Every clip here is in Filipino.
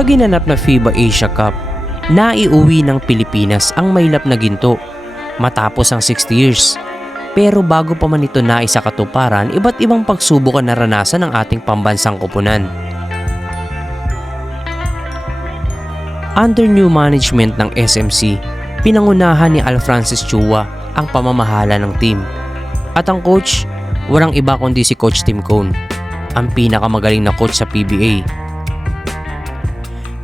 Sa ginanap na FIBA Asia Cup, naiuwi ng Pilipinas ang mailap na ginto matapos ang 60 years. Pero bago pa man ito naisakatuparan, iba't ibang pagsubok ang naranasan ng ating pambansang koponan. Under new management ng SMC, pinangunahan ni Al Francis Chua ang pamamahala ng team. At ang coach, walang iba kundi si Coach Tim Cone, ang pinakamagaling na coach sa PBA.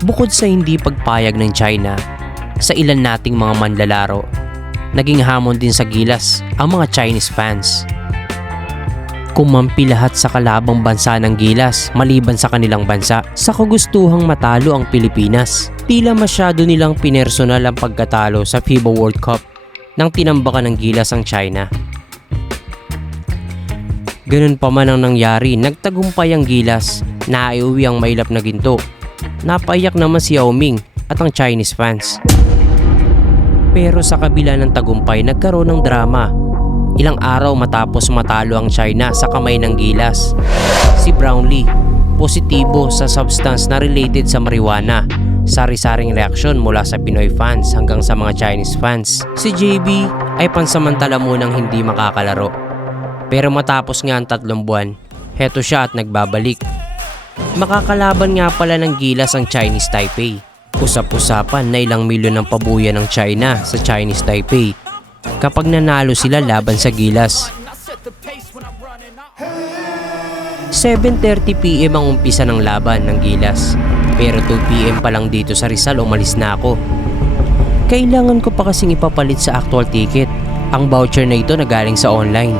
Bukod sa hindi pagpayag ng China sa ilan nating mga manlalaro, naging hamon din sa gilas ang mga Chinese fans. Kumampi lahat sa kalabang bansa ng gilas maliban sa kanilang bansa sa kagustuhang matalo ang Pilipinas. Tila masyado nilang pinersonal ang pagkatalo sa FIBA World Cup nang tinambakan ng gilas ang China. Ganun pa man ang nangyari, nagtagumpay ang gilas, naiuwi ang mailap na ginto. Napaiyak naman si Yao Ming at ang Chinese fans. Pero sa kabila ng tagumpay, nagkaroon ng drama. Ilang araw matapos matalo ang China sa kamay ng gilas, si Brownlee positibo sa substance na related sa marijuana. Sari-saring reaksyon mula sa Pinoy fans hanggang sa mga Chinese fans. Si JB ay pansamantala munang hindi makakalaro. Pero matapos nga ang 3 buwan, heto siya at nagbabalik. Makakalaban nga pala ng gilas ang Chinese Taipei. Usap-usapan na ilang milyon ang pabuya ng China sa Chinese Taipei kapag nanalo sila laban sa gilas. 7:30 PM ang umpisa ng laban ng gilas, pero 2 PM pa lang dito sa Rizal umalis na ako. Kailangan ko pa kasing ipapalit sa actual ticket ang voucher na ito na galing sa online.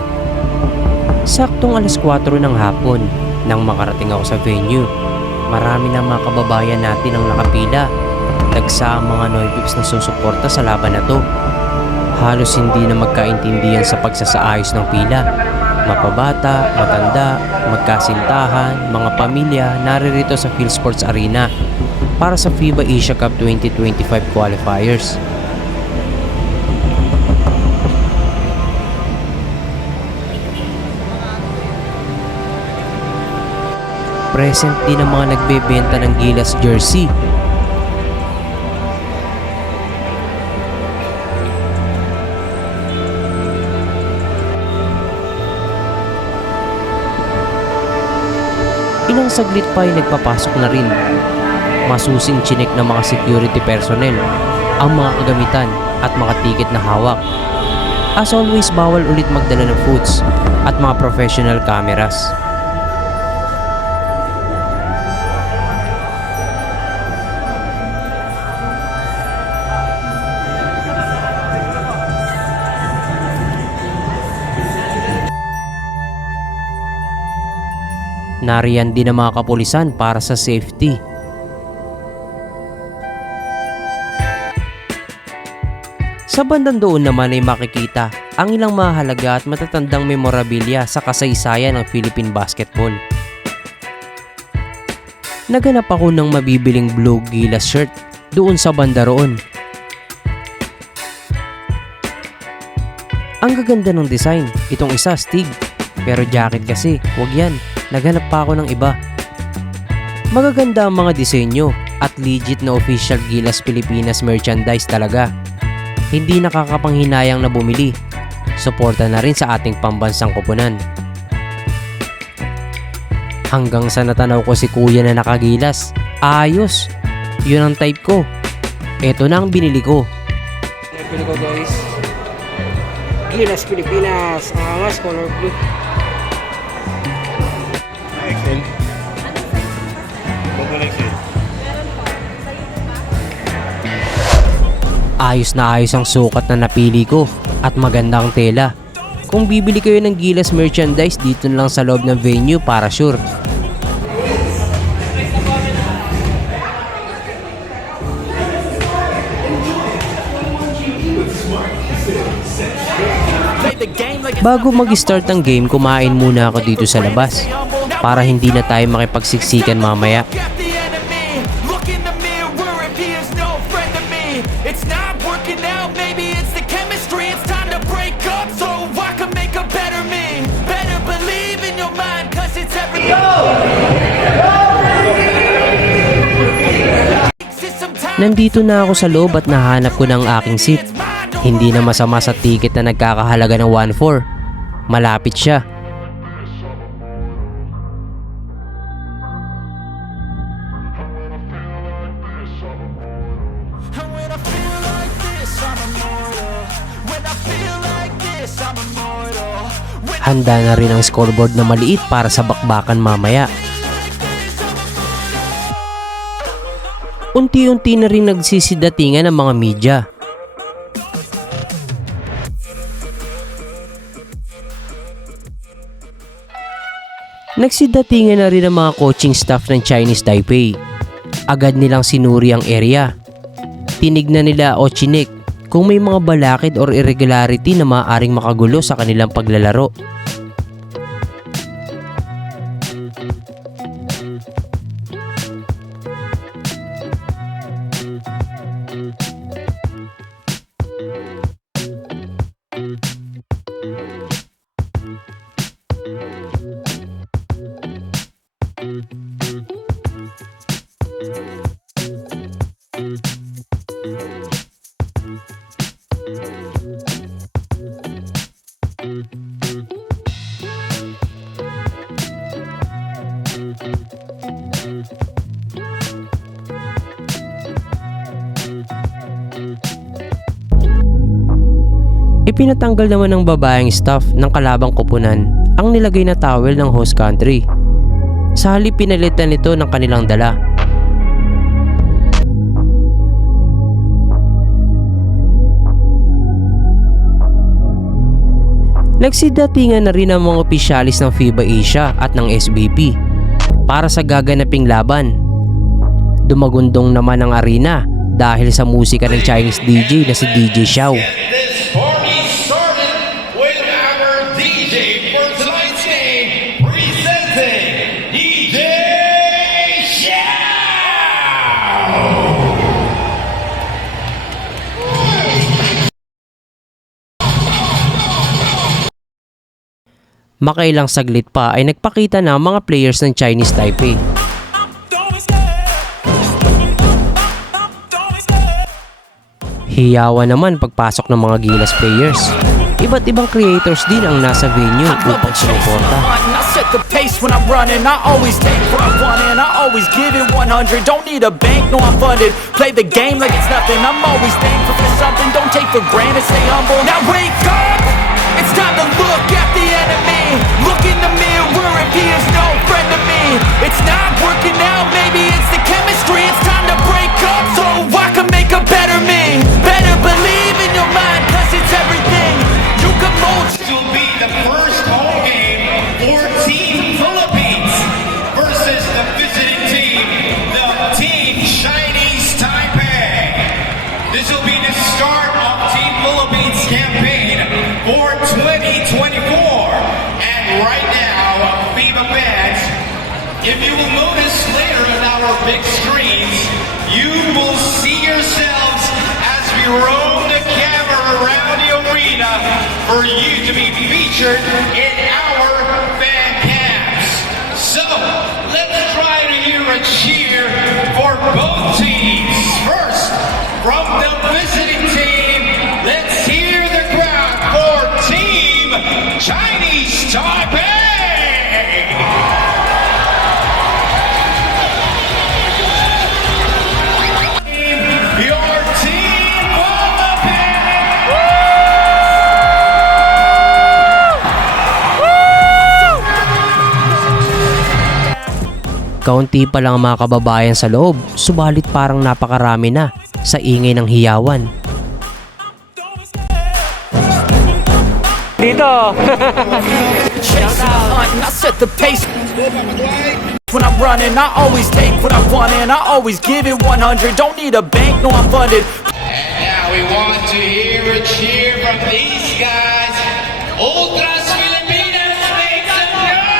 Saktong 4:00 ng hapon nang makarating ako sa venue. Marami ng mga kababayan natin ang nakapila. Dagsa ang mga Noipips na susuporta sa laban na to. Halos hindi na magkaintindihan sa pagsasaayos ng pila. Mapabata, matanda, magkasintahan, mga pamilya naririto sa PhilSports Arena para sa FIBA Asia Cup 2025 qualifiers. Present din ang mga nagbebenta ng gilas jersey. Ilang saglit pa ay nagpapasok na rin. Masusing chinek ng mga security personnel ang mga kagamitan at mga ticket na hawak. As always, bawal ulit magdala ng foods at mga professional cameras. Nariyan din ang mga kapulisan para sa safety. Sa bandang doon naman ay makikita ang ilang mahalaga at matatandang memorabilia sa kasaysayan ng Philippine basketball. Naganap ako ng mabibiling blue gilas shirt doon sa banda roon. Ang gaganda ng design, itong isa Stig, pero jacket kasi, wag yan. Naghanap pa ako ng iba. Magaganda ang mga disenyo at legit na official Gilas Pilipinas merchandise talaga. Hindi nakakapanghinayang na bumili. Suporta na rin sa ating pambansang koponan. Hanggang sa natanaw ko si kuya na nakagilas. Ayos! Yun ang type ko. Eto na ang binili ko. Binili ko guys. Gilas Pilipinas. Angas color blue. XL. Ayos na ayos ang sukat na napili ko at magandang tela. Kung bibili kayo ng Gilas merchandise, dito lang sa loob ng venue para sure. Bago mag-start ang game, kumain muna ako dito sa labas para hindi na tayo makipagsiksikan mamaya. Nandito na ako sa loob at nahanap ko ng aking seat. Hindi na masama sa ticket na nagkakahalaga ng 1.4. Malapit siya. Handa na rin ang scoreboard na maliit para sa bakbakan mamaya. Unti-unti na rin nagsisidatingan ang mga media. Nagsidatingan na rin ang mga coaching staff ng Chinese Taipei. Agad nilang sinuri ang area. Tinignan nila o chinik kung may mga balakid or irregularity na maaaring makagulo sa kanilang paglalaro. Ipinatanggal naman ng babaeng staff ng kalabang koponan ang nilagay na towel ng host country. Sa halip pinalitan nito ng kanilang dala. Nagsidatingan na rin ang mga opisyalis ng FIBA Asia at ng SBP para sa gaganaping laban. Dumagundong naman ang arena dahil sa musika ng Chinese DJ na si DJ Xiao. Makailang saglit pa ay nagpakita na ang mga players ng Chinese Taipei. Hiyawan naman pagpasok ng mga Gilas players. Iba't ibang creators din ang nasa venue upang sumuporta. It's time to look at the enemy. Look in the mirror if he is no friend to me. It's not working out, maybe it's the chemistry. It's time to break up so I can make a better me. Better believe in your mind, cause it's everything. You can mold. This will be the first home game for Team Philippines versus the visiting team, the Team Chinese Taipei. This will be the start of Team Philippines campaign for 2024. And right now, FIBA fans, if you will notice later on our big screens, you will see yourselves as we roam the camera around the arena for you to be featured in our fan cams. So, let's try to hear a cheer for both teams. First, from the visiting team, let's hear the crowd for Team Chinese Taipei! Your Team Philippines! Kaunti pa lang ang mga kababayan sa loob, subalit parang napakarami na sa ingay ng hiyawan. Dito! I set the pace. When I'm running, I always take what I want and I always give it 100. Don't need a bank, no I'm funded. And now we want to hear a cheer from these guys. Ultras Filipinas, make some noise!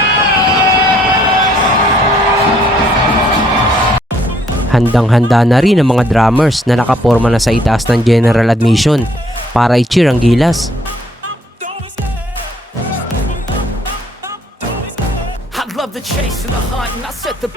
Handang-handa na rin ang mga drummers na nakaporma na sa itaas ng general admission para i-cheer ang Gilas. I love the chase and the hunt and I set the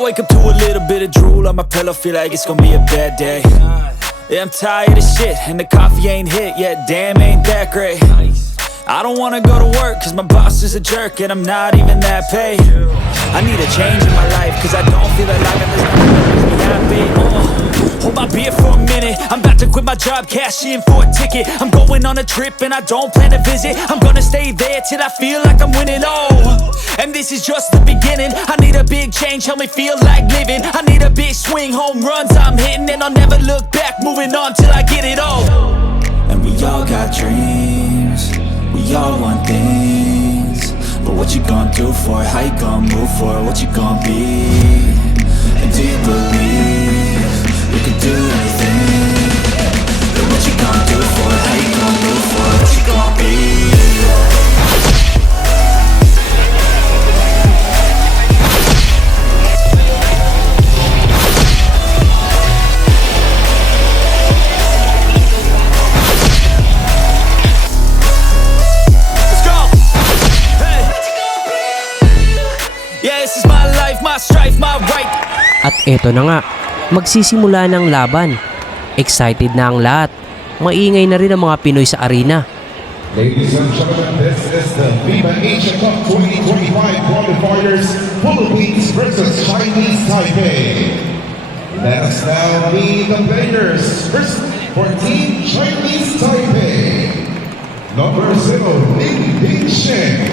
wake up to a little bit of drool on my pillow, feel like it's gonna be a bad day. Yeah, I'm tired of shit, and the coffee ain't hit yet, damn, ain't that great. I don't wanna go to work, cause my boss is a jerk, and I'm not even that paid. I need a change in my life, cause I don't feel alive, and there's nothing that makes me happy. Hold my beer for a minute, I'm about to quit my job, cash in for a ticket. I'm going on a trip, and I don't plan to visit. I'm gonna stay there till I feel like I'm winning, oh. And this is just the beginning. I need a big change, help me feel like living. I need a big swing, home runs I'm hitting, and I'll never look back, moving on till I get it all. And we all got dreams, we all want things, but what you gonna do for it? How you gonna move for it? What you gonna be? And do you believe you can do anything? But what you gonna do for it? How you gonna move for it? What you gonna be? At eto na nga, magsisimula ng laban. Excited na ang lahat. Maingay na rin ang mga Pinoy sa arena. Ladies and gentlemen, this is the FIBA Asia Cup 2025 qualifiers, Philippines versus Chinese Taipei. Let us now meet the players. First, for Team Chinese Taipei, number 0, Ning Bingshen.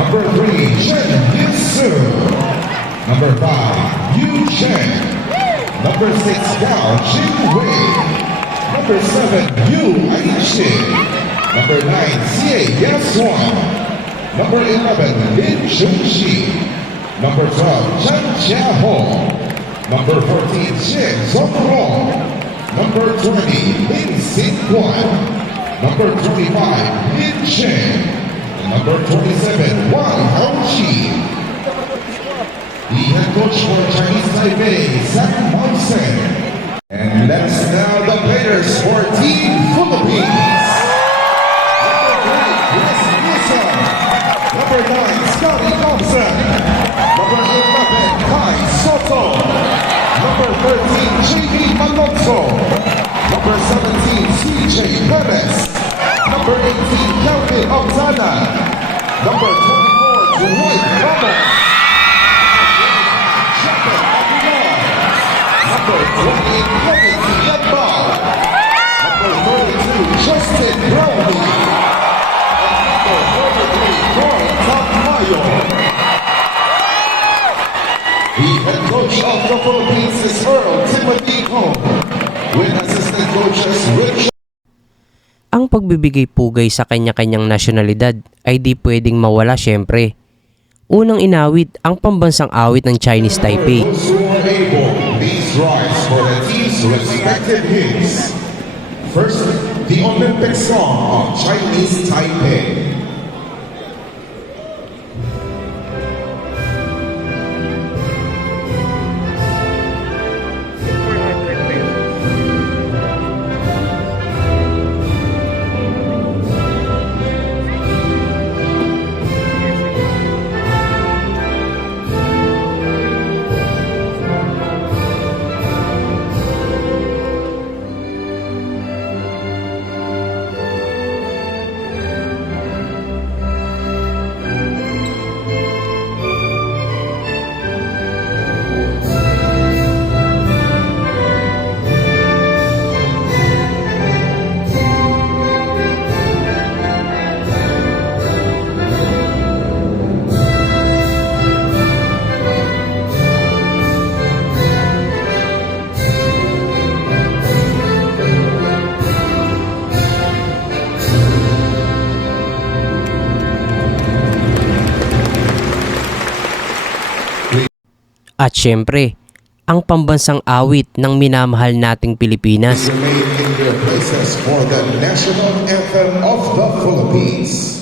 Number 3, Chen Yinsu. Number 5, Yu Chen. Number 6, Gao Jingwei. Number 7, Yu Aishin. Number 9, Xie Yasuan. Number 11, Lin Chunxi. Number 12, Zhang Jiaho. Number 14, Xie Zongrong. Number 20, Lin Xingguan. Number 25, Lin Chen. Number 27, Wang Haoqi. The head coach for Chinese Taipei, Zhang Monsen. And let's now the players for Team Philippines. Number 9, Scotty Thompson. Number 11, Kai Soto. Number 13, J.B. Malonzo. Number 17, C.J. Perez. Number 18, Kelvin Oxana. Number 24, Dwight Ramos. Number 20, Kevin Yamba. Number 32, Justin Brownie. The head coach of the Philippines is Earl Timothy Kong, with assistant coaches Richard. Ang pagbibigay pugay sa kanya-kanyang nasyonalidad ay di pwedeng mawala syempre. Unang inawit ang pambansang awit ng Chinese Taipei. Those who are able, please rise for the team's respective hymns. First, the Olympic song of Chinese Taipei. At syempre, ang pambansang awit ng minamahal nating Pilipinas. Remain in their places for the national anthem of the Philippines.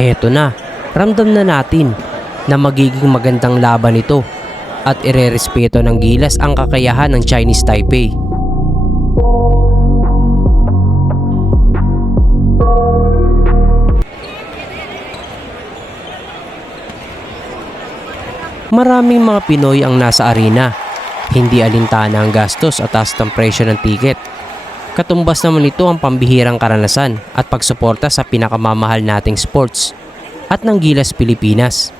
Heto na, ramdam na natin na magiging magandang laban ito at irerespeto ng Gilas ang kakayahan ng Chinese Taipei. Maraming mga Pinoy ang nasa arena. Hindi alintana ang gastos at taas ng presyo ng tiket. Katumbas naman ito ang pambihirang karanasan at pagsuporta sa pinakamamahal nating sports at ng Gilas Pilipinas.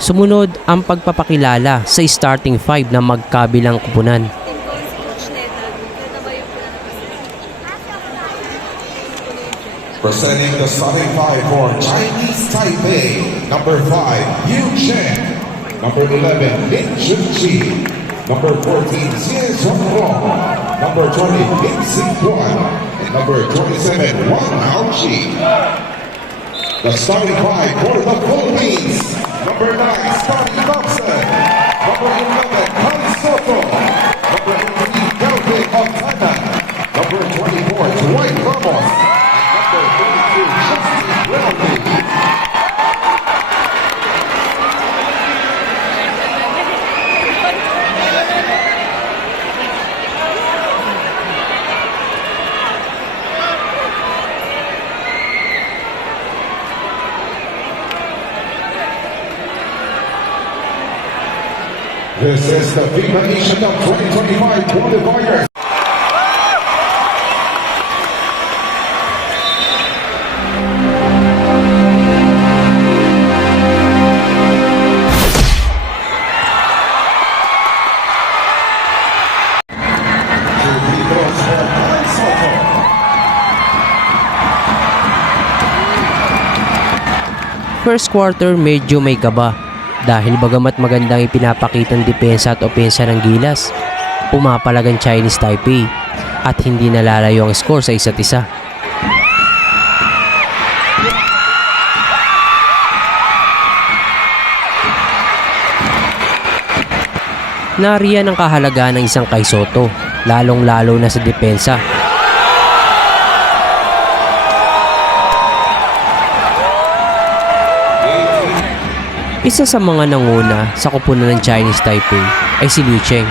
Sumunod ang pagpapakilala sa starting five ng magkabilang kupunan. Presenting the starting five for Chinese Taipei. Number 5, Yu Chen. Number 11, Lin Chunqi. Number 14, Xie Zhongrong. Number 20, Lin Xingguan. And number 27, Wang Haoqi. The starting five for the Philippines. Number 9, Scotty Thompson. Number 11, Kai Soto. Number 18, Kelvin Octana. Number 24, Dwight Ramos. Number 32, Justin Brownlee. This is the FIBA Asia Cup 2025 qualifiers. First quarter medyo may kaba dahil bagamat magandang ipinapakitang depensa at opensa ng Gilas, pumapalag ang Chinese Taipei at hindi nalalayo ang score sa isa't isa. Nariyan ang kahalagahan ng isang Kai Soto, lalong-lalo na sa depensa. Isa sa mga nanguna sa kupunan ng Chinese Taipei ay si Liu Cheng.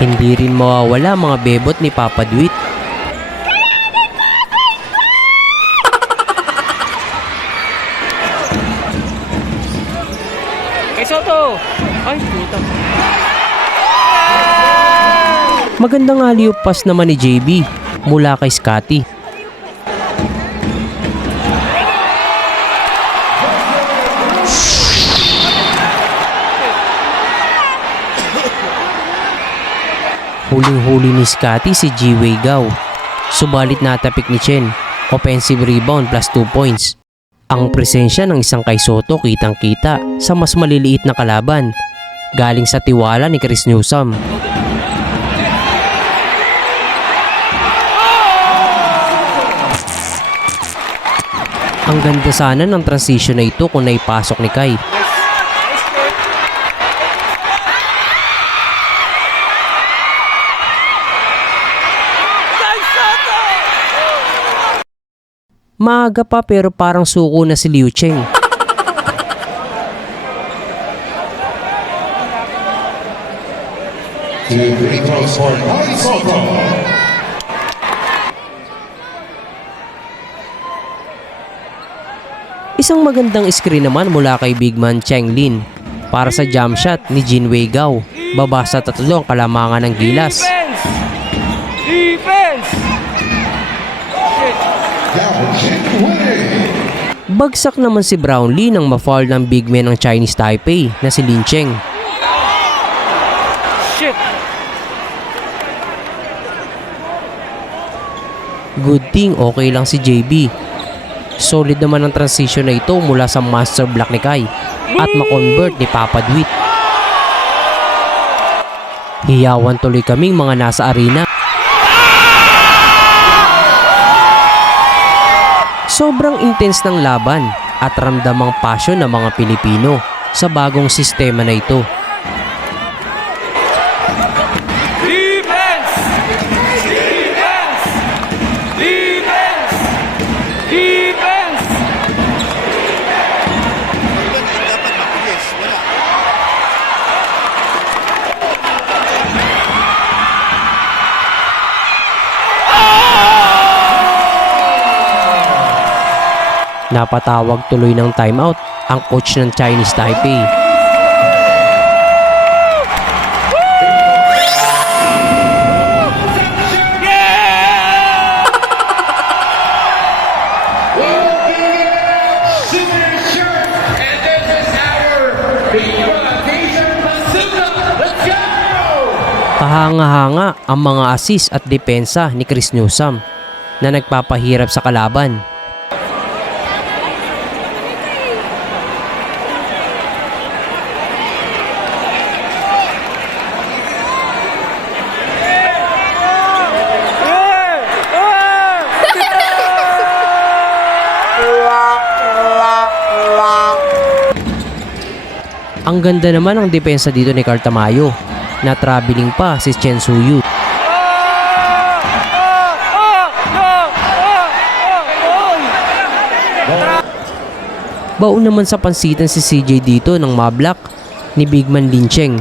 Hindi rin mawawala mga bebot ni Papa Dwight. Kay Soto! Ay, puta. Magandang alley-oop pass naman ni JB mula kay Scotty. Huling-huli ni Scotty si Ji-Wei Gao. Subalit natapik ni Chen. Offensive rebound plus 2 points. Ang presensya ng isang Kai Soto kitang-kita sa mas maliliit na kalaban. Galing sa tiwala ni Chris Newsome. Ang ganda sana ng transition na ito kung naipasok ni Kai. Maaga pa pero parang suko na si Liu Cheng. Isang magandang screen naman mula kay big man Cheng Lin para sa jump shot ni Jinwei Gao. Baba sa 3 ang kalamangan ng Gilas. Defense! Defense! Yao Jin winning. Bagsak naman si Brownlee nang ma-foul ng big man ng Chinese Taipei na si Lin Cheng. Shit! Good thing okay lang si JB. Solid naman ang transition na ito mula sa master block ni Kai at ma-convert ni Papa Dwight. Hiyawan tuloy kaming mga nasa arena. Sobrang intense ng laban at ramdamang passion ng mga Pilipino sa bagong sistema na ito. Defense! Defense! Defense! Defense! Napatawag tuloy ng timeout ang coach ng Chinese Taipei. Kahanga-hanga ang mga assist at depensa ni Chris Newsome na nagpapahirap sa kalaban. Ang ganda naman ang depensa dito ni Carl Tamayo na traveling pa si Chen Suyu. Baon naman sa pansitan si CJ dito ng mablock ni Bigman Lin Cheng.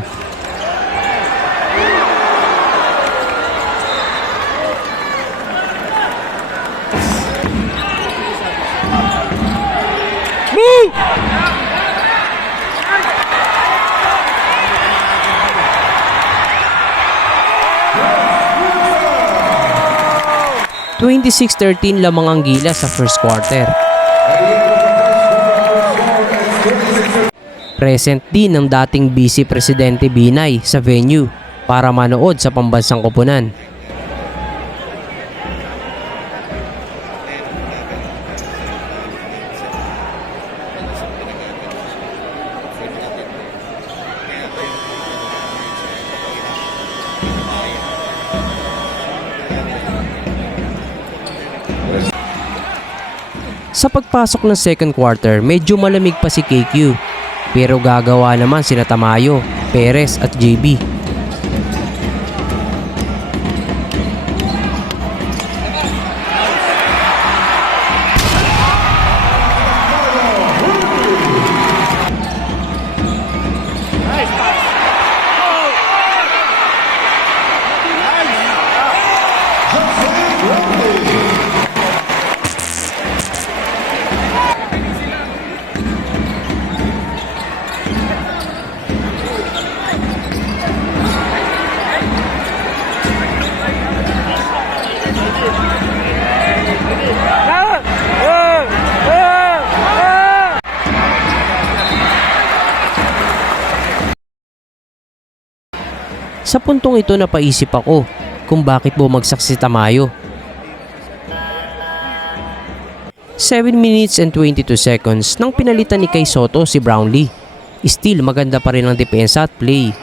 Move! 26-13 lamang ang Gilas sa first quarter. Present din ng dating Vice Presidente Binay sa venue para manood sa pambansang koponan. Sa pagpasok ng second quarter, medyo malamig pa si KQ. Pero gagawa naman sina Tamayo, Perez at JB. Sa puntong ito napaisip ako kung bakit bumagsak si Tamayo. 7 minutes and 22 seconds nang pinalitan ni Kai Soto si Brownlee. Still maganda pa rin ang depensa at play.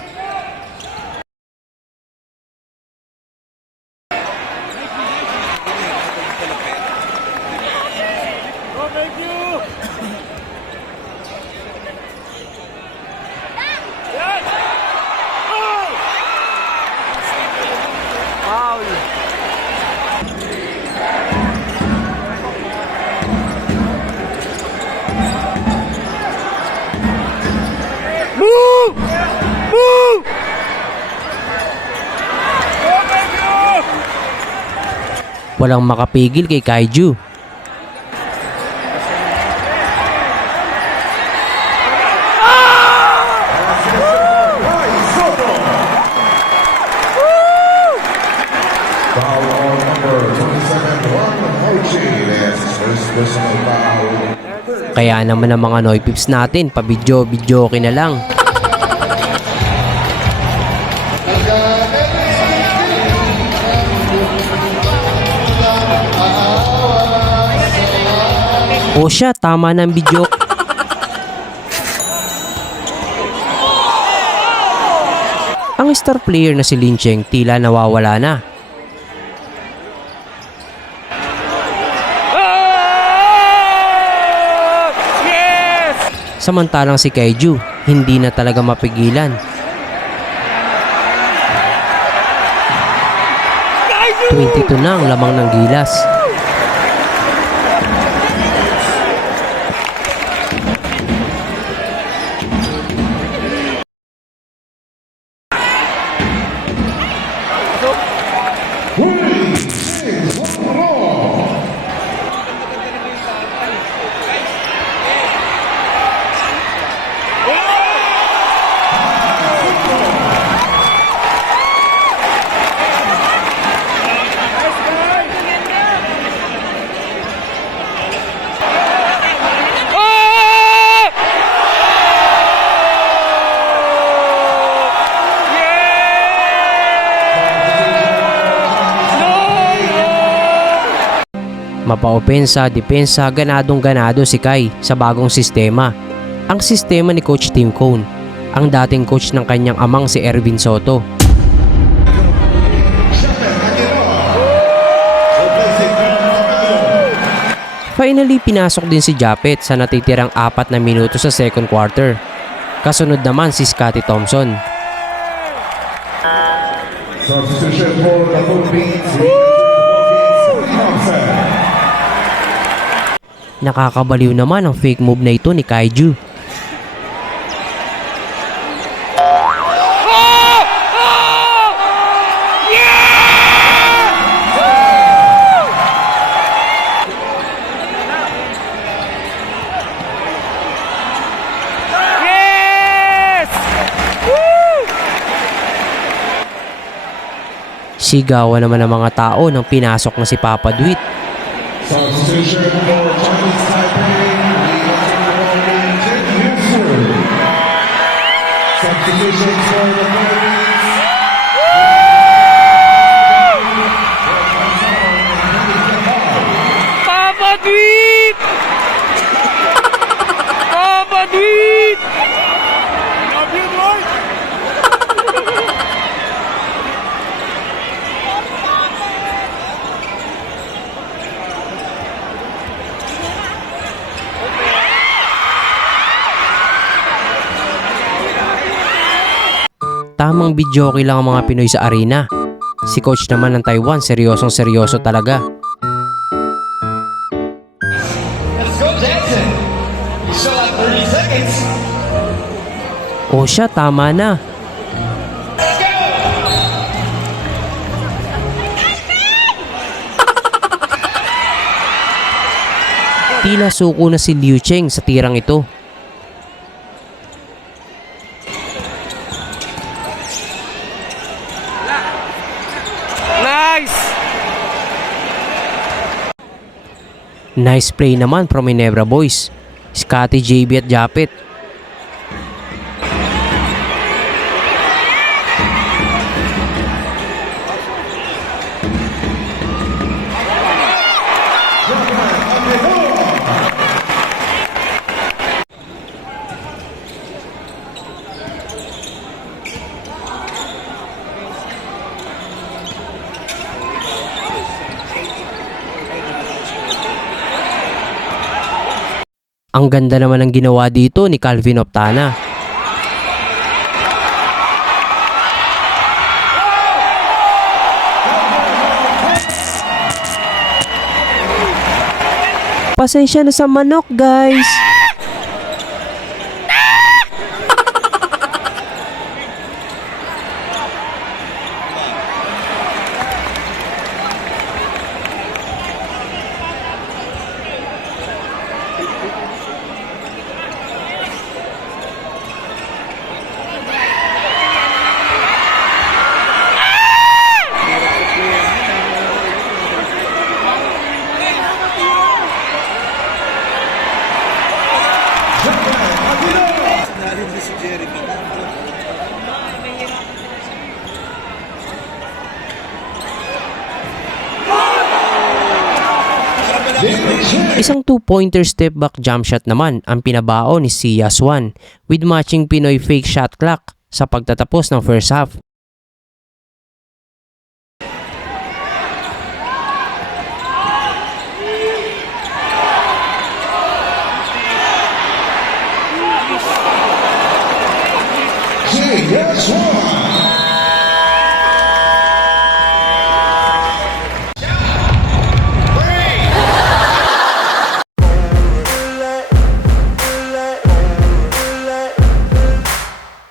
Move! Move! Walang makapigil kay Kaiju. That's his first personal foul. Kaya naman ang mga Noy Pips natin, pabidyo-bidyo na lang. O siya, tama ng video. Ang star player na si Lin Cheng tila nawawala na. Oh! Yes! Samantalang si Kaiju, hindi na talaga mapigilan. 22 na ang lamang ng gilas. Oh! Yes! No! Mapaopensa, depensa, ganadong-ganado si Kai sa bagong sistema. Ang sistema ni Coach Tim Cone, ang dating coach ng kanyang amang si Ervin Soto. Finally, pinasok din si Japet sa natitirang 4 na minuto sa second quarter. Kasunod naman si Scottie Thompson. Substitution for the Philippines. Thompson. Nakakabaliw naman ang fake move na ito ni Kaiju. Oh! Oh! Yeah! Yes! Woo! Sigawan naman ng mga tao nang pinasok na si Papa Dwight. Substitution for Chinese Taipei. Substitution for the Philippines. Papa Dwight! Papa Dwight! Love you, Dwight! Tamang videoke lang ang mga Pinoy sa arena. Si coach naman ng Taiwan, seryosong seryoso talaga. Let's go, Jackson. You still have 30 seconds. O siya, tama na. Let's go. Tila suko na si Liu Cheng sa tirang ito. Nice! Nice play naman from Ginebra Boys. Scottie, JB at Japet. Ang ganda naman ng ginawa dito ni Calvin Optana. Pasensya na sa manok, guys. si Jeremy. Isang 2-pointer step back jump shot naman ang pinabao ni Sia Swan with matching Pinoy fake shot clock sa pagtatapos ng first half. Yes, one.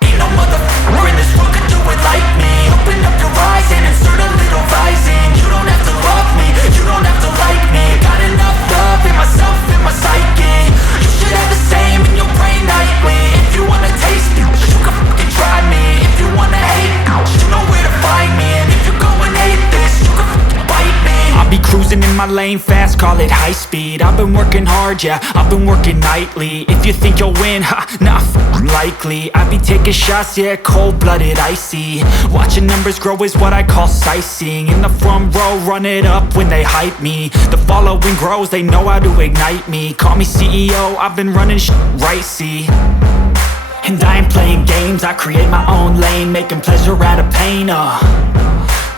Ain't no motherfucker in this world could do it like me. Open up your eyes and insert a little rising. You don't have to love me, you don't have to like me. Got enough love in myself, in my psyche. You should have the same in your brain nightly. If you wanna taste me, you can fucking try me. If you wanna hate, you know where to find me. And if you're going hate this, you can fucking bite me. I'll be cruising in my lane fast, call it high speed. I've been working hard, yeah, I've been working nightly. If you think you'll win, ha, not likely. I be taking shots, yeah, cold-blooded, icy. Watching numbers grow is what I call sightseeing. In the front row, run it up when they hype me. The following grows, they know how to ignite me. Call me CEO, I've been running right, see. And I ain't playing games, I create my own lane, making pleasure out of pain,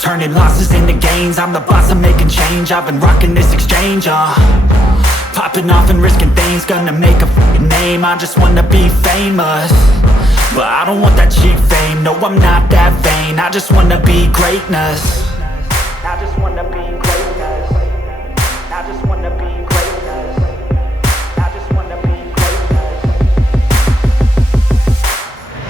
turning losses into gains, I'm the boss, I'm making change. I've been rocking this exchange, popping off and risking things, gonna make a f***ing name. I just wanna be famous, but I don't want that cheap fame. No, I'm not that vain, I just wanna be greatness. I just wanna be greatness. I just wanna be greatness. I just wanna be greatness.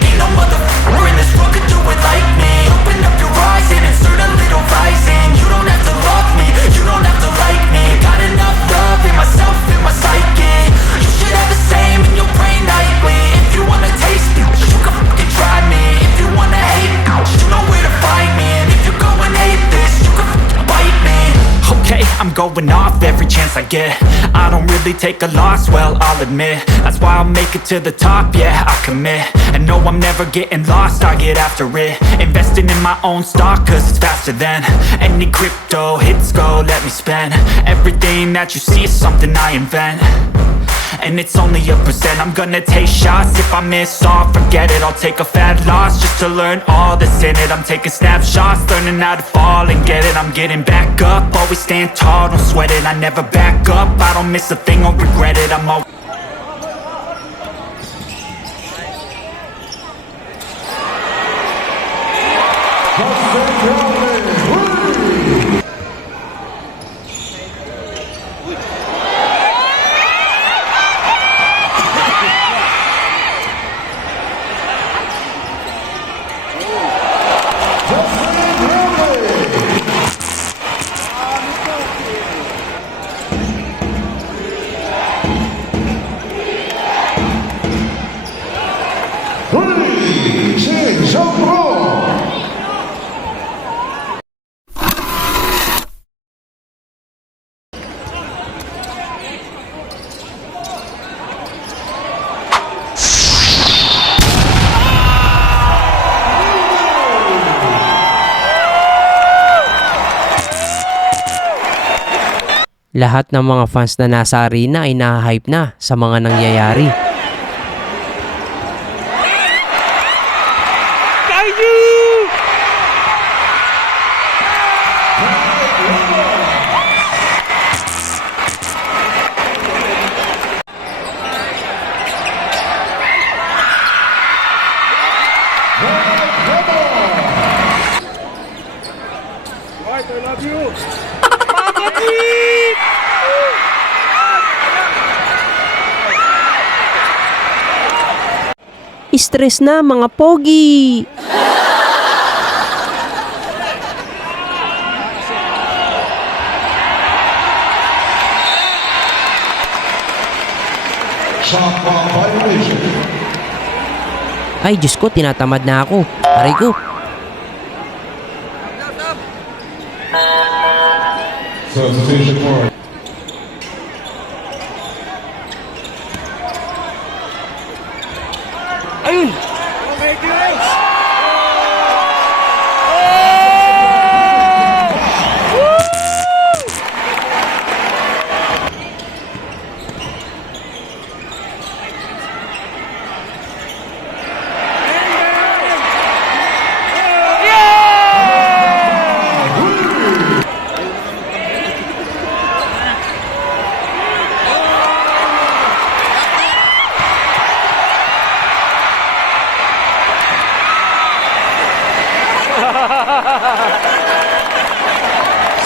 Ain't no motherfucker in this world could do it like me. Open up your eyes and insert a little rising. You don't have to love me, you don't have to like me. Got enough love in myself, in my psyche. You should have the same in your brain nightly. If you wanna taste me, you can fucking try me. If you wanna hate, you know where to find me. And if you're going hate this, you can fucking bite me. Okay, I'm going off every chance I get. I don't really take a loss, well, I'll admit. That's why I'll make it to the top, yeah, I commit. And no, I'm never getting lost, I get after it. Investing in my own stock, cause it's faster than any crypto hits go, let me spend. Everything that you see is something I invent. And it's only a percent. I'm gonna take shots. If I miss all, forget it. I'll take a fat loss just to learn all that's in it. I'm taking snapshots, learning how to fall and get it. I'm getting back up, always stand tall, don't sweat it. I never back up, I don't miss a thing or regret it. I'm always Lahat ng mga fans na nasa arena ay nahahype na sa mga nangyayari. Kaiju! White, I love you! Mama Tweet! Stress na mga pogi! Shot clock violation. Ay Diyos ko, tinatamad na ako. Aray ko. Substitution for Ayun!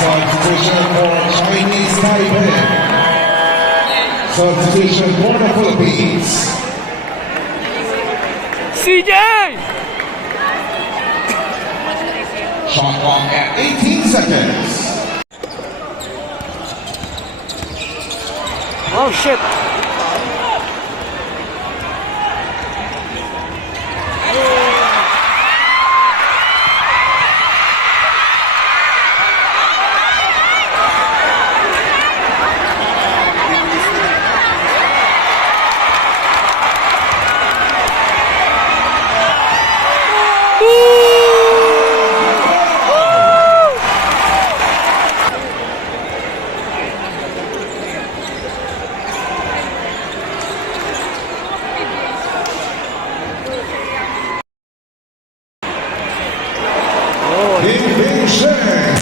Substitution for Chinese Taipei. Substitution for the Philippines. CJ! Shot clock at 18 seconds. Oh shit! Kim Bing Sheng.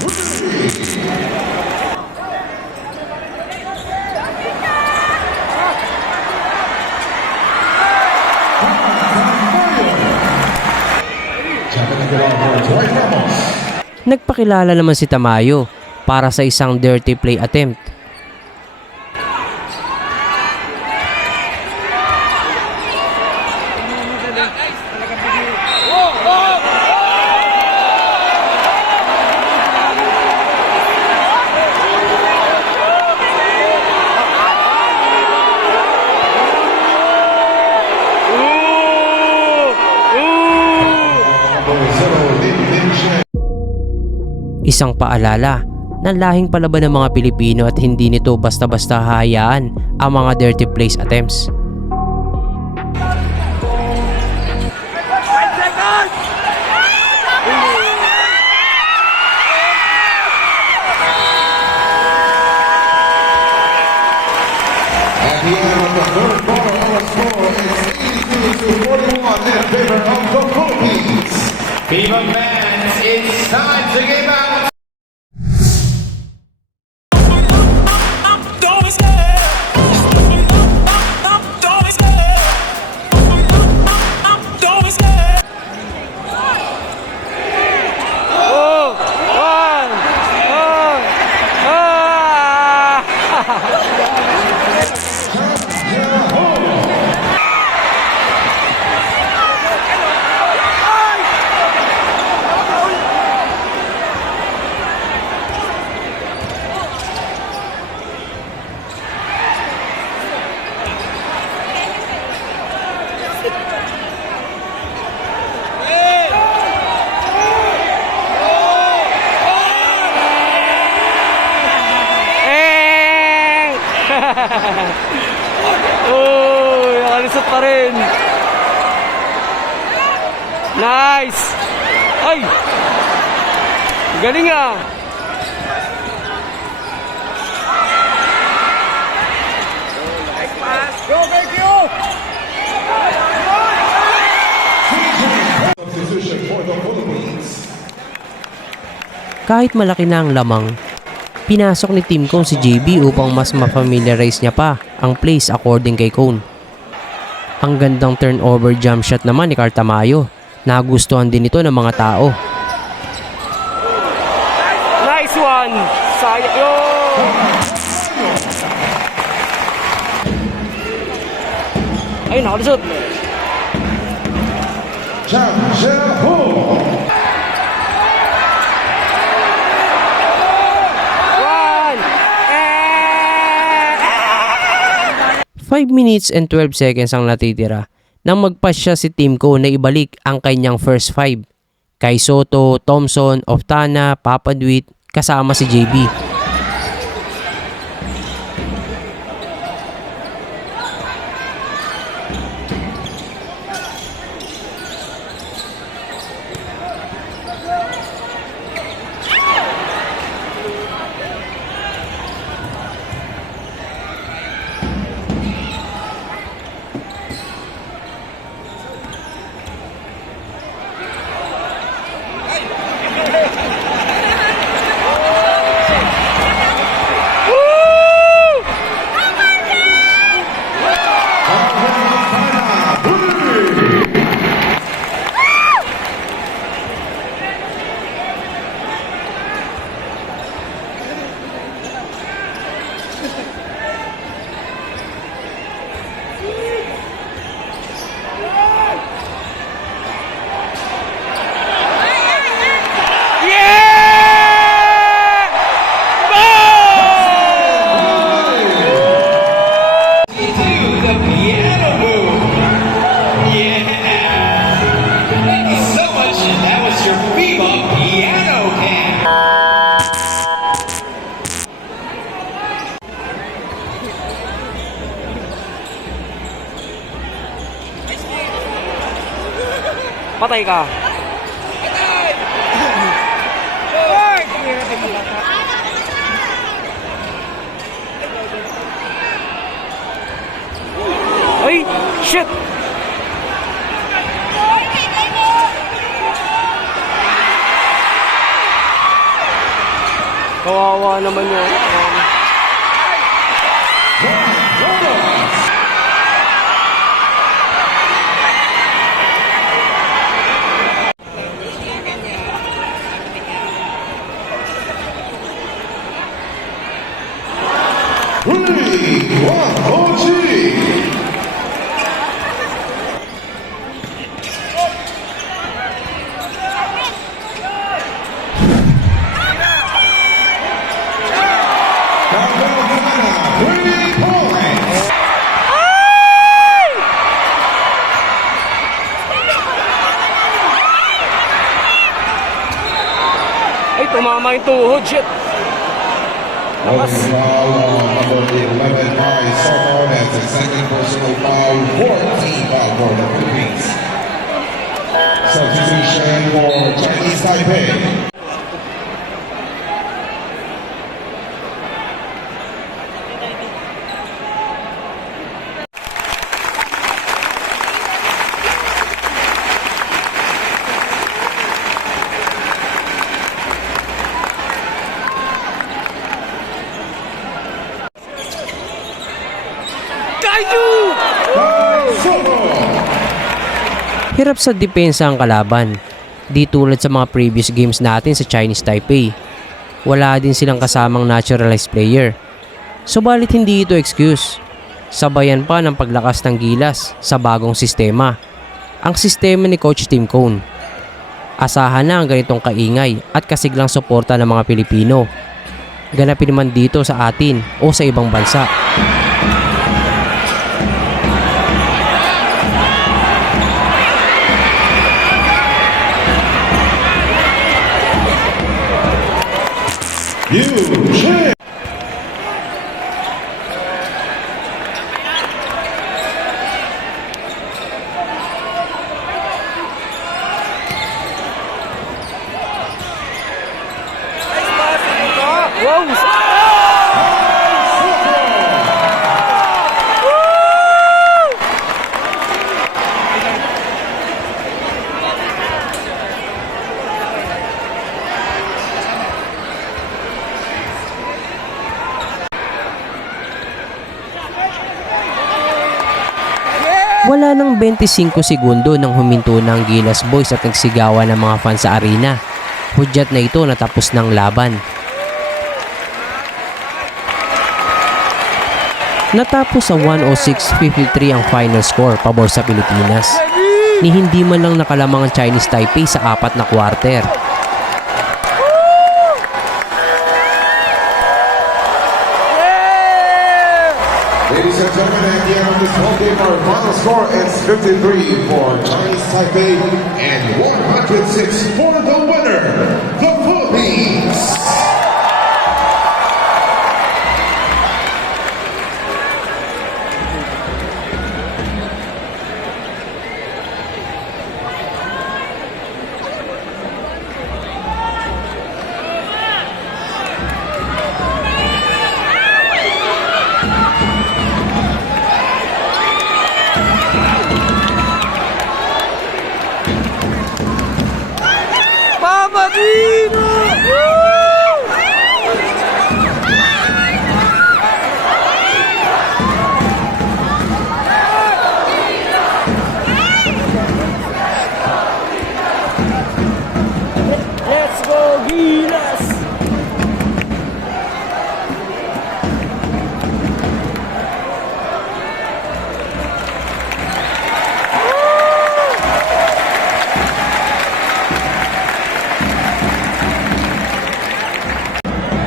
Tapping it off for Dwight Ramos. Nagpakilala naman si Tamayo para sa isang dirty play attempt. Isang paalala na lahing palaban ng mga Pilipino at hindi nito basta-basta hahayaan ang mga dirty plays attempts. At the end of the third quarter, our score is 82-41 in favor of the Philippines. Team of fans, it's time to give out. Oh! One! Oh! Ah! Eh! Uy, nakalisot pa rin. Nice! Ay! Galing ah! Go, thank you! Substitution for the Philippines. Kahit malaki na ang lamang, pinasok ni Team Cone si JB upang mas ma-familiarize niya pa ang plays according kay Cone. Ang gandang turnover jump shot naman ni Carl Tamayo. Nagustuhan din ito ng mga tao. Nice one! Sayang yun! Ay, nakalisot! Chang Xiaohu. One! 5 minutes and 12 seconds ang natitira nang magpas siya si Team Cone na ibalik ang kanyang first 5 kay Soto, Thompson, Oftana, Papaduit kasama si JB. Patay ka. Ay, shit! Kawawa naman yun. Ay, tumama yung tuhod, shit. Holding foul on number 11 by Soto. That's a second personal foul, 14 foul for the Philippines. Substitution for Chinese Taipei. Hirap sa depensa ang kalaban. Di tulad sa mga previous games natin sa Chinese Taipei. Wala din silang kasamang naturalized player. Subalit hindi ito excuse. Sabayan pa ng paglakas ng gilas sa bagong sistema. Ang sistema ni Coach Tim Cone. Asahan na ang ganitong kaingay at kasiglang suporta ng mga Pilipino. Ganapin man dito sa atin o sa ibang bansa. Eugene. Wala nang 25 segundo nang huminto ng Gilas Boys at nagsigawan ng mga fans sa arena. Hudyat na ito natapos ng laban. Natapos sa 106-53 ang final score pabor sa Pilipinas. Ni hindi man lang nakalamang ang Chinese Taipei sa 4 na quarter. Ladies and gentlemen, at the end of this ball game, our final score is 53 for Chinese Taipei and 106 for the winner, the Philippines. Let's go, Gilas!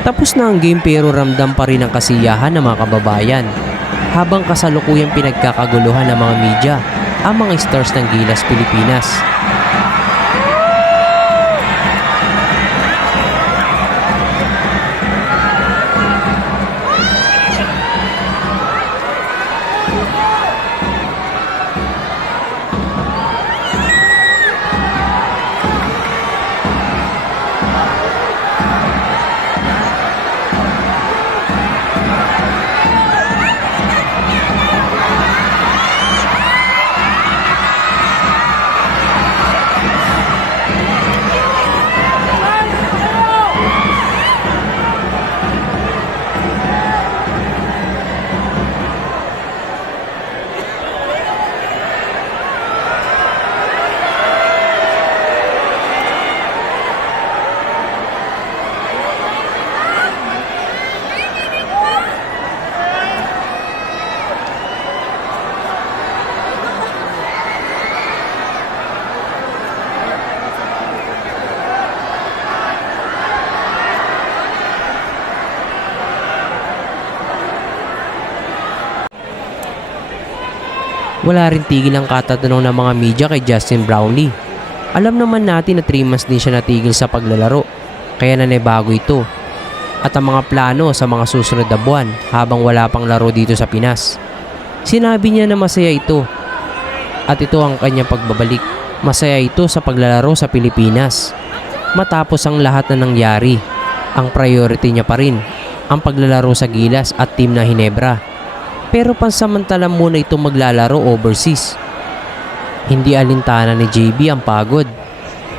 Tapos na ang game pero ramdam pa rin ang kasiyahan ng mga kababayan. Habang kasalukuyang pinagkakaguluhan ng mga media ang mga stars ng Gilas Pilipinas. Wala rin tigil ang katatanong ng mga media kay Justin Brownlee. Alam naman natin na 3 months din siya natigil sa paglalaro, kaya nanibago ito. At ang mga plano sa mga susunod na buwan habang wala pang laro dito sa Pinas. Sinabi niya na masaya ito. At ito ang kanyang pagbabalik. Masaya ito sa paglalaro sa Pilipinas. Matapos ang lahat na nangyari, ang priority niya pa rin ang paglalaro sa Gilas at team na Hinebra. Pero pansamantala muna ito maglalaro overseas. Hindi alintana ni JB ang pagod.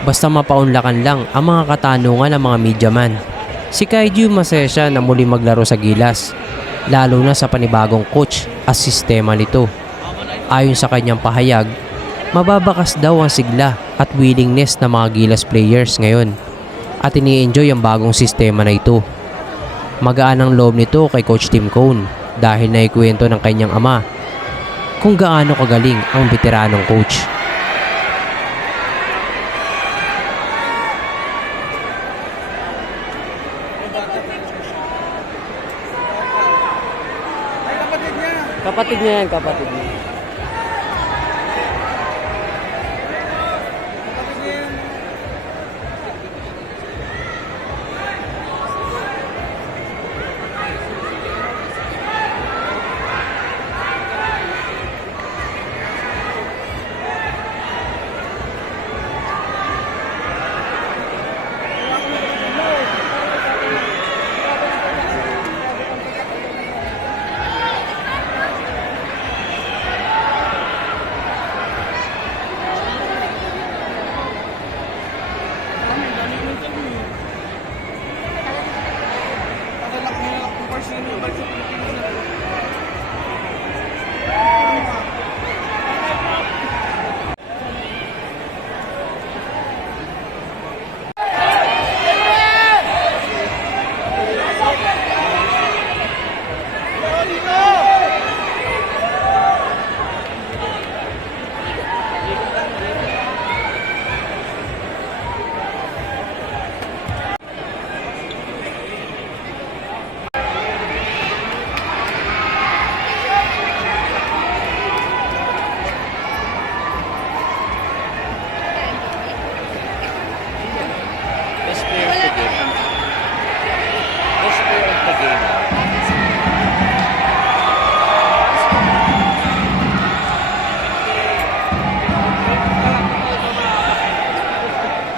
Basta mapaunlakan lang ang mga katanungan ng mga media man. Si Kaiju masaya siya na muli maglaro sa Gilas, lalo na sa panibagong coach at sistema nito. Ayon sa kanyang pahayag, mababakas daw ang sigla at willingness ng mga Gilas players ngayon at ini-enjoy ang bagong sistema na ito. Magaan ang loob nito kay Coach Tim Cone dahil naikwento ng kanyang ama kung gaano kagaling ang veteranong coach. Kapatid niya yan, kapatid niya.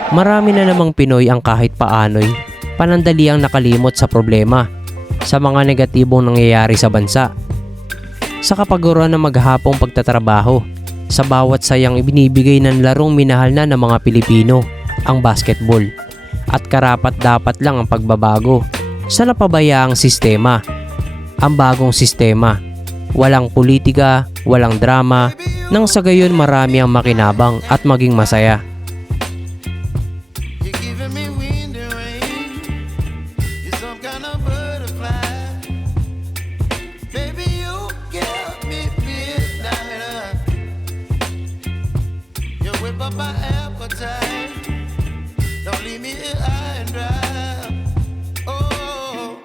Marami na namang Pinoy ang kahit paano'y panandaliang nakalimot sa problema, sa mga negatibong nangyayari sa bansa, sa kapaguran ng maghapong pagtatrabaho, sa bawat sayang ibinibigay ng larong minahal na ng mga Pilipino, ang basketball, at karapat dapat lang ang pagbabago sa napabayaang sistema. Ang bagong sistema, walang politika, walang drama, nang sa gayon marami ang makinabang at maging masaya. You're giving me wind and rain. You're some kind of butterfly. Baby, you give me midnight. You whip up my appetite. Don't leave me here high and dry. Oh,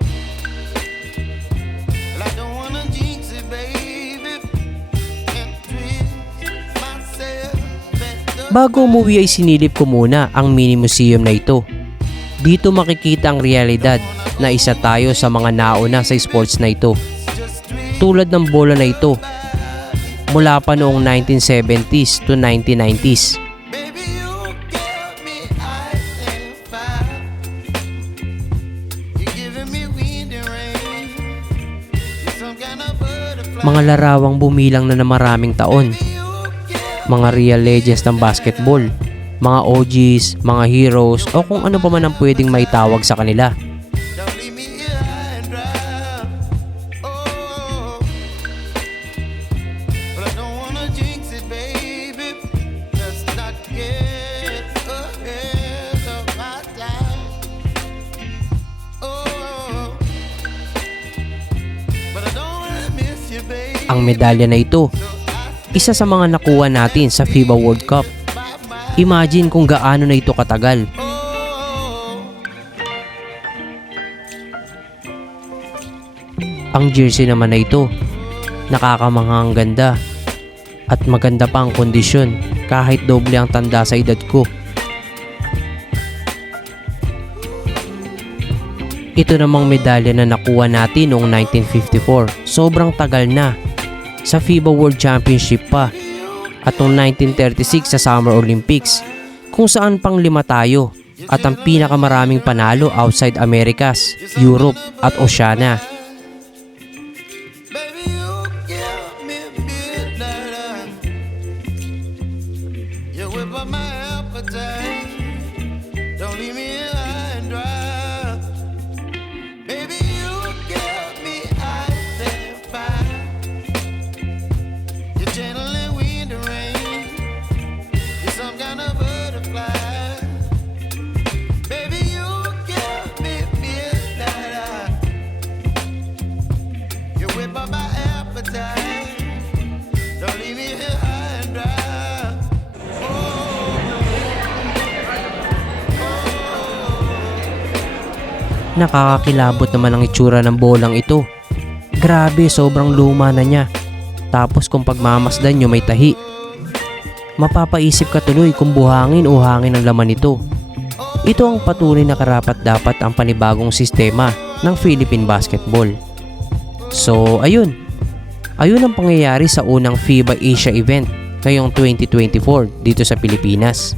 well, I don't wanna jinx it, baby. Can't twist myself back the Bago umuwi ay sinilip ko muna ang mini museum na ito. Dito makikita ang realidad na isa tayo sa mga nauna sa sports na ito. Tulad ng bola na ito, mula pa noong 1970s to 1990s. Baby, you give me ice and fire. You're giving me wind and rain. You're some kind of butterfly. Mga larawang bumilang na maraming taon. Mga real legends ng basketball, mga OGs, mga heroes o kung ano pa man ang pwedeng maitawag sa kanila. Don't leave me here high and dry. Oh, but I don't wanna jinx it, baby. Let's not get ahead of my time. Oh, but I don't wanna miss you, baby. Ang medalya na ito, isa sa mga nakuha natin sa FIBA World Cup. Imagine kung gaano na ito katagal. Ang jersey naman na ito, nakakamanghang ganda. At maganda pa ang kondisyon kahit doble ang tanda sa edad ko. Ito namang medalya na nakuha natin noong 1954. Sobrang tagal na. Sa FIBA World Championship pa. At noong 1936 sa Summer Olympics, kung saan pang 5 tayo. At ang pinakamaraming panalo outside Americas, Europe at Oceania. Baby, you give me midnight. You whip up my appetite. Don't leave me here high and dry. Baby, you give me ice and fire. You're channeling wind and rain. You're some kind of butterfly. Baby, you give me midnight. You whip up my appetite. Don't leave me here high and dry. Nakakakilabot naman ang itsura ng bolang ito. Grabe, sobrang luma na niya. Tapos kung pagmamasdan nyo may tahi. Mapapaisip ka tuloy kung buhangin o hangin ang laman nito. Ito ang patunay na karapat-dapat ang panibagong sistema ng Philippine Basketball. So ayun. Ayun ang pangyayari sa unang FIBA Asia event ngayong 2024 dito sa Pilipinas.